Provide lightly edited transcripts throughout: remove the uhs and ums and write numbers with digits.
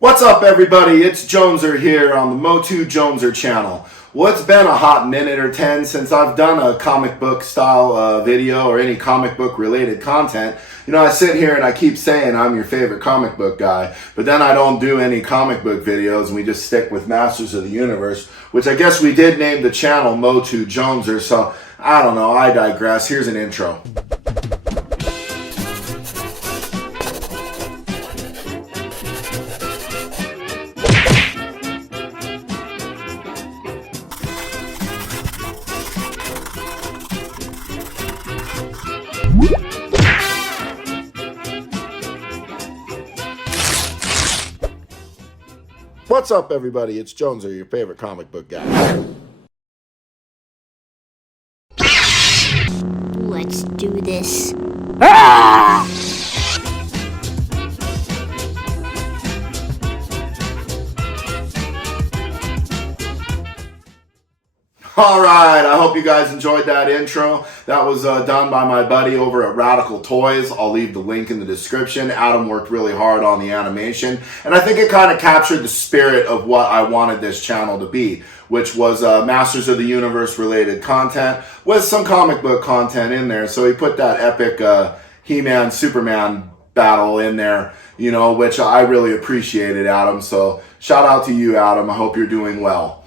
What's up, everybody? It's Joneser here on the Motu Joneser channel. Well, it's been a hot minute or 10 since I've done a comic book style video or any comic book related content. You know, I sit here and I keep saying I'm your favorite comic book guy, but then I don't do any comic book videos and we just stick with Masters of the Universe, which I guess we did name the channel Motu Joneser, so I don't know, I digress. Here's an intro. What's up, everybody? It's Joneser, your favorite comic book guy. Let's do this. Alright, I hope you guys enjoyed that intro. That was done by my buddy over at Radical Toys. I'll leave the link in the description. Adam worked really hard on the animation, and I think it kind of captured the spirit of what I wanted this channel to be, which was Masters of the Universe related content with some comic book content in there. So he put that epic He-Man Superman battle in there, you know, which I really appreciated, Adam. So shout out to you, Adam. I hope you're doing well.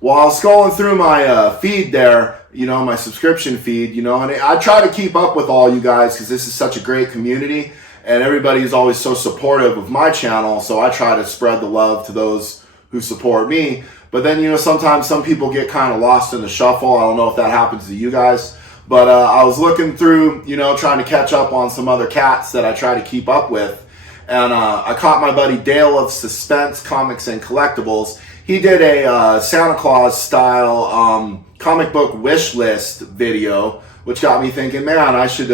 Well, I was scrolling through my feed there, you know, my subscription feed, you know, and I try to keep up with all you guys because this is such a great community and everybody's always so supportive of my channel. So I try to spread the love to those who support me. But then, you know, sometimes some people get kind of lost in the shuffle. I don't know if that happens to you guys. But I was looking through, you know, trying to catch up on some other cats that I try to keep up with. And I caught my buddy DaleofSuspense Comics and Collectibles. He did a Santa Claus style comic book wish list video, which got me thinking, man, I should,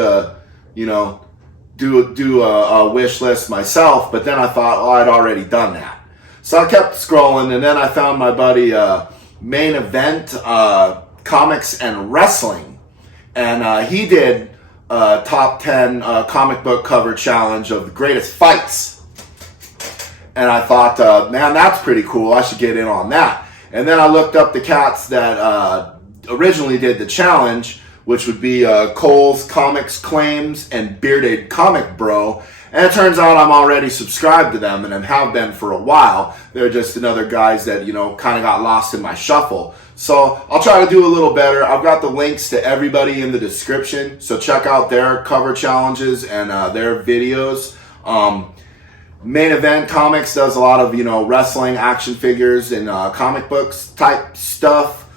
you know, do a wish list myself. But then I thought, oh, I'd already done that. So I kept scrolling, and then I found my buddy Main Event Comics and Wrestling. And he did a top 10 comic book cover challenge of the greatest fights. And I thought, man, that's pretty cool. I should get in on that. And then I looked up the cats that originally did the challenge, which would be Cole's Comics Claims and Bearded Comic Bro. And it turns out I'm already subscribed to them and have been for a while. They're just another guys that, you know, kind of got lost in my shuffle. So I'll try to do a little better. I've got the links to everybody in the description. So check out their cover challenges and their videos. Main Event Comics does a lot of, you know, wrestling, action figures, and comic books type stuff.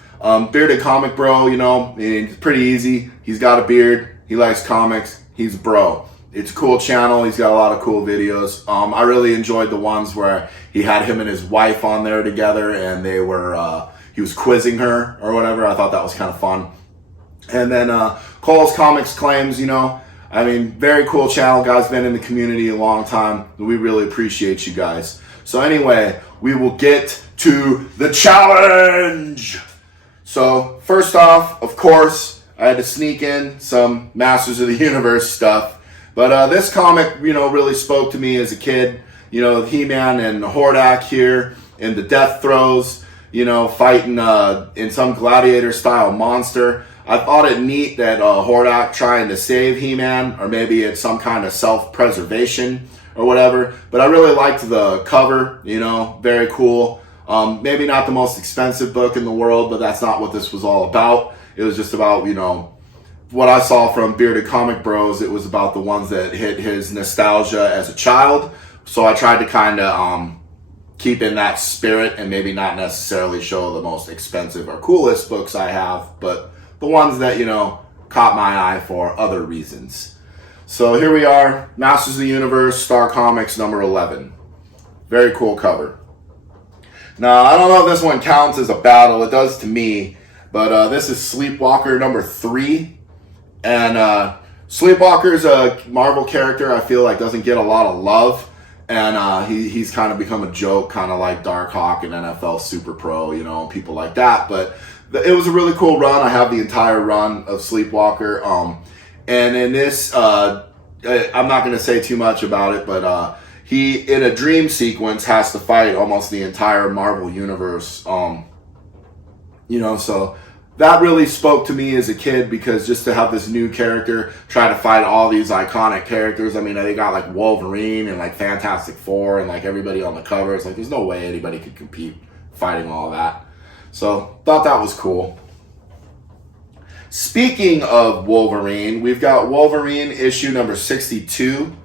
Bearded Comic Bro, you know, it's pretty easy. He's got a beard. He likes comics. He's a bro. It's a cool channel. He's got a lot of cool videos. I really enjoyed the ones where he had him and his wife on there together, and they were he was quizzing her or whatever. I thought that was kind of fun. And then Cole's Comics Claims, you know, I mean, very cool channel. Guys, been in the community a long time. We really appreciate you guys. So anyway, we will get to the challenge. So first off, of course, I had to sneak in some Masters of the Universe stuff. But this comic, you know, really spoke to me as a kid. You know, He-Man and Hordak here in the death throes, you know, fighting in some gladiator-style monster. I thought it neat that Hordak trying to save He-Man, or maybe it's some kind of self-preservation or whatever. But I really liked the cover, you know, very cool. Maybe not the most expensive book in the world, but that's not what this was all about. It was just about, you know, what I saw from Bearded Comic Bros. It was about the ones that hit his nostalgia as a child. So I tried to kind of keep in that spirit and maybe not necessarily show the most expensive or coolest books I have, but the ones that, you know, caught my eye for other reasons. So here we are, Masters of the Universe, Star Comics number 11. Very cool cover. Now, I don't know if this one counts as a battle. It does to me. But this is Sleepwalker number 3. And Sleepwalker is a Marvel character I feel like doesn't get a lot of love. And he's kind of become a joke, kind of like Darkhawk and NFL Super Pro, you know, people like that. But it was a really cool run. I have the entire run of Sleepwalker. And in this, I'm not going to say too much about it, but he, in a dream sequence, has to fight almost the entire Marvel universe. So that really spoke to me as a kid, because just to have this new character try to fight all these iconic characters. I mean, they got like Wolverine and like Fantastic Four and like everybody on the cover. It's like there's no way anybody could compete fighting all that. So thought that was cool. Speaking of Wolverine, we've got Wolverine issue number 62.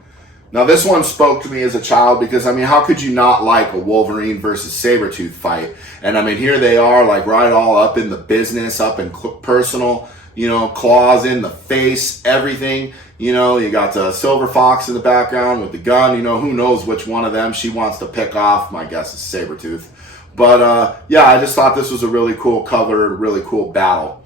Now, this one spoke to me as a child because, I mean, how could you not like a Wolverine versus Sabretooth fight? And, I mean, here they are, like, right all up in the business, up in personal, claws in the face, everything. You got the Silver Fox in the background with the gun. Who knows which one of them she wants to pick off. My guess is Sabretooth. But, I just thought this was a really cool cover, really cool battle.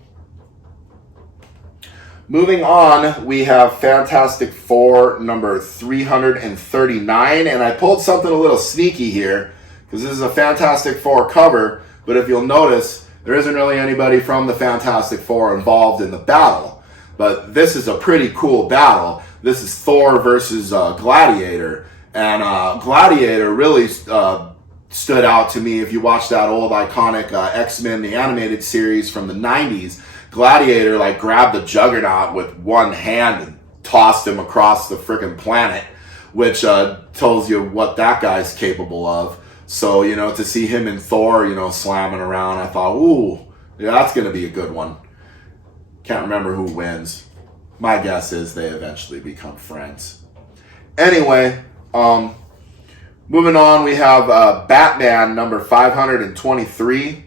Moving on, we have Fantastic Four number 339, and I pulled something a little sneaky here, because this is a Fantastic Four cover, but if you'll notice, there isn't really anybody from the Fantastic Four involved in the battle. But this is a pretty cool battle. This is Thor versus Gladiator, and Gladiator really stood out to me. If you watch that old iconic X-Men, the animated series from the 90s, Gladiator grabbed the Juggernaut with one hand and tossed him across the freaking planet, which tells you what that guy's capable of. So, to see him and Thor, slamming around, I thought, ooh, yeah, that's going to be a good one. Can't remember who wins. My guess is they eventually become friends. Anyway, moving on, we have Batman number 523.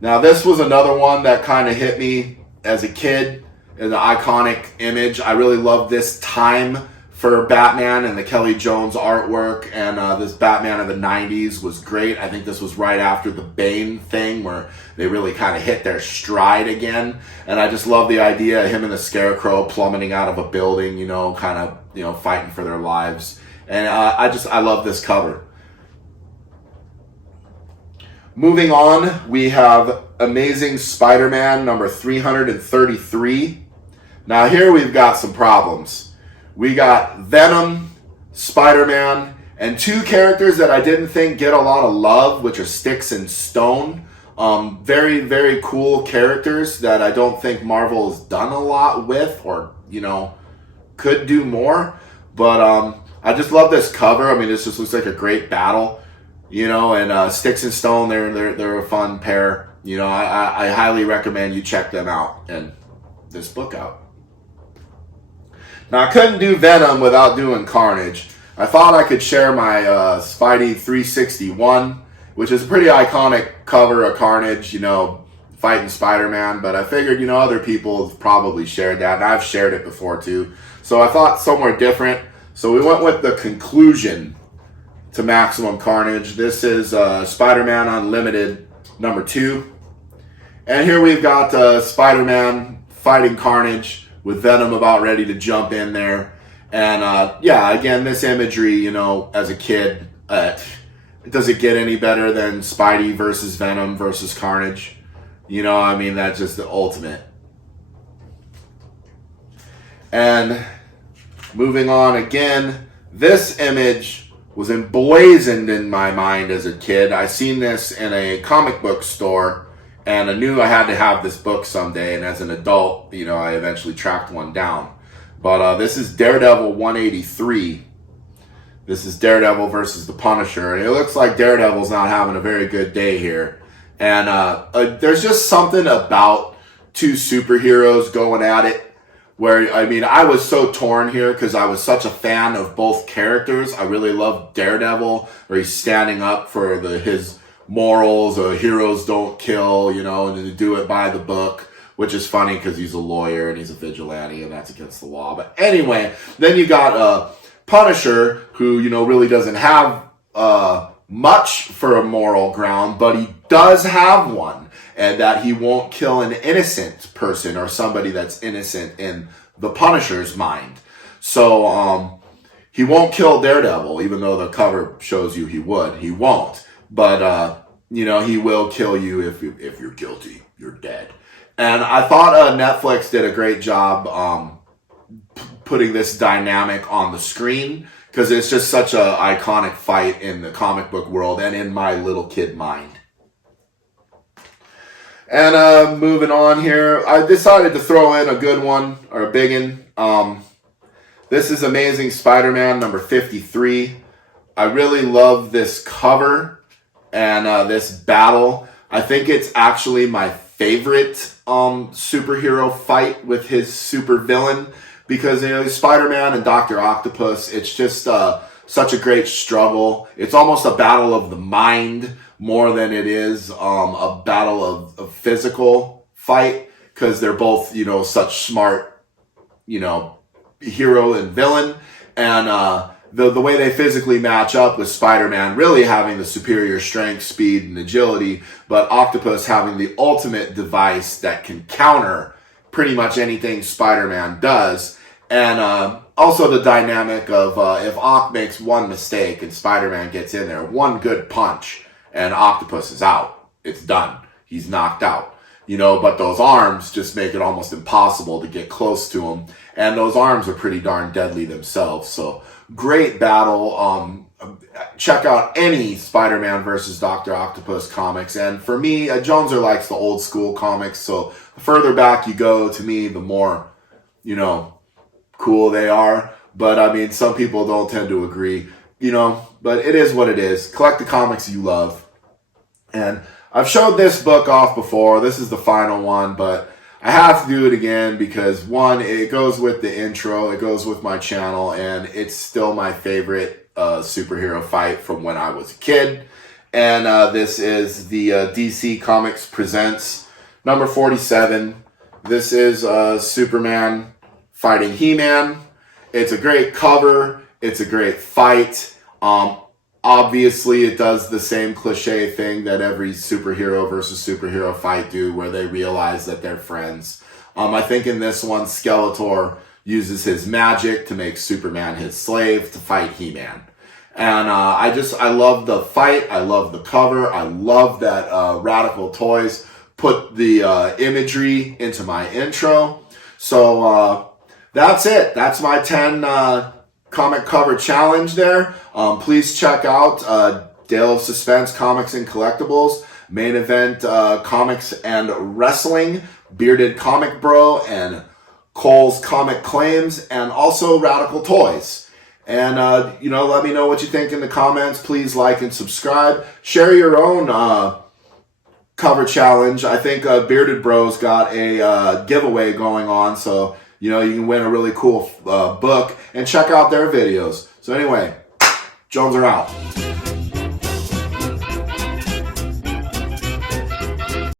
Now, this was another one that kind of hit me as a kid, an iconic image. I really love this time for Batman and the Kelly Jones artwork, and this Batman of the 90s was great. I think this was right after the Bane thing where they really kind of hit their stride again, and I just love the idea of him and the Scarecrow plummeting out of a building, fighting for their lives, and I love this cover. Moving on, we have Amazing Spider-Man number 333. Now here we've got some problems. We got Venom, Spider-Man, and two characters that I didn't think get a lot of love, which are Sticks and Stone. Very, very cool characters that I don't think Marvel has done a lot with, or, could do more. But I just love this cover. I mean, this just looks like a great battle. And Sticks and Stone, they're a fun pair. I highly recommend you check them out and this book out. Now, I couldn't do Venom without doing Carnage. I thought I could share my Spidey 361, which is a pretty iconic cover of Carnage, fighting Spider-Man. But I figured, other people have probably shared that, and I've shared it before too. So I thought somewhere different. So we went with the conclusion to Maximum Carnage. This is Spider-Man Unlimited number 2. And here we've got Spider-Man fighting Carnage with Venom about ready to jump in there. And again, this imagery, as a kid, does it get any better than Spidey versus Venom versus Carnage? That's just the ultimate. And moving on again, this image was emblazoned in my mind as a kid. I seen this in a comic book store, and I knew I had to have this book someday. And as an adult, I eventually tracked one down. But this is Daredevil 183. This is Daredevil versus the Punisher, and it looks like Daredevil's not having a very good day here. And there's just something about two superheroes going at it where, I was so torn here because I was such a fan of both characters. I really loved Daredevil, where he's standing up for his morals, heroes don't kill, and to do it by the book, which is funny because he's a lawyer and he's a vigilante and that's against the law. But anyway, then you got Punisher, who, really doesn't have much for a moral ground, but he does have one. And that he won't kill an innocent person or somebody that's innocent in the Punisher's mind. So he won't kill Daredevil, even though the cover shows you he would. He won't. But, he will kill you if you're guilty. You're dead. And I thought Netflix did a great job putting this dynamic on the screen. because it's just such a iconic fight in the comic book world and in my little kid mind. And moving on here, I decided to throw in a good one, or a big one. This is Amazing Spider-Man number 53. I really love this cover and this battle. I think it's actually my favorite superhero fight with his supervillain, because Spider-Man and Dr. Octopus, it's just such a great struggle. It's almost a battle of the mind more than it is a battle of physical fight, because they're both such smart hero and villain, and the way they physically match up, with Spider-Man really having the superior strength, speed, and agility, but Octopus having the ultimate device that can counter pretty much anything Spider-Man does. And also the dynamic of if Ock makes one mistake and Spider-Man gets in there, one good punch and Octopus is out. It's done. He's knocked out. But those arms just make it almost impossible to get close to him. And those arms are pretty darn deadly themselves. So great battle. Check out any Spider-Man versus Dr. Octopus comics. And for me, Joneser likes the old school comics. So the further back you go, to me, the more, cool they are. But I mean, some people don't tend to agree, but it is what it is. Collect the comics you love. And I've showed this book off before. This is the final one, but I have to do it again because, one, it goes with the intro, it goes with my channel, and it's still my favorite superhero fight from when I was a kid. And this is the DC Comics Presents number 47. This is Superman fighting He-Man. It's a great cover. It's a great fight. Obviously, it does the same cliche thing that every superhero versus superhero fight do, where they realize that they're friends. I think in this one, Skeletor uses his magic to make Superman his slave to fight He-Man. And I love the fight. I love the cover. I love that Radical Toys put the imagery into my intro. So that's it. That's my 10 comic cover challenge there. Please check out DaleofSuspense Comics and Collectibles, Main Event Comics and Wrestling, Bearded Comic Bro, and Cole's Comic Claims, and also Radical Toys. And, let me know what you think in the comments. Please like and subscribe. Share your own cover challenge. I think Bearded Bro's got a giveaway going on, so you can win a really cool book, and check out their videos. So anyway, Jones are out.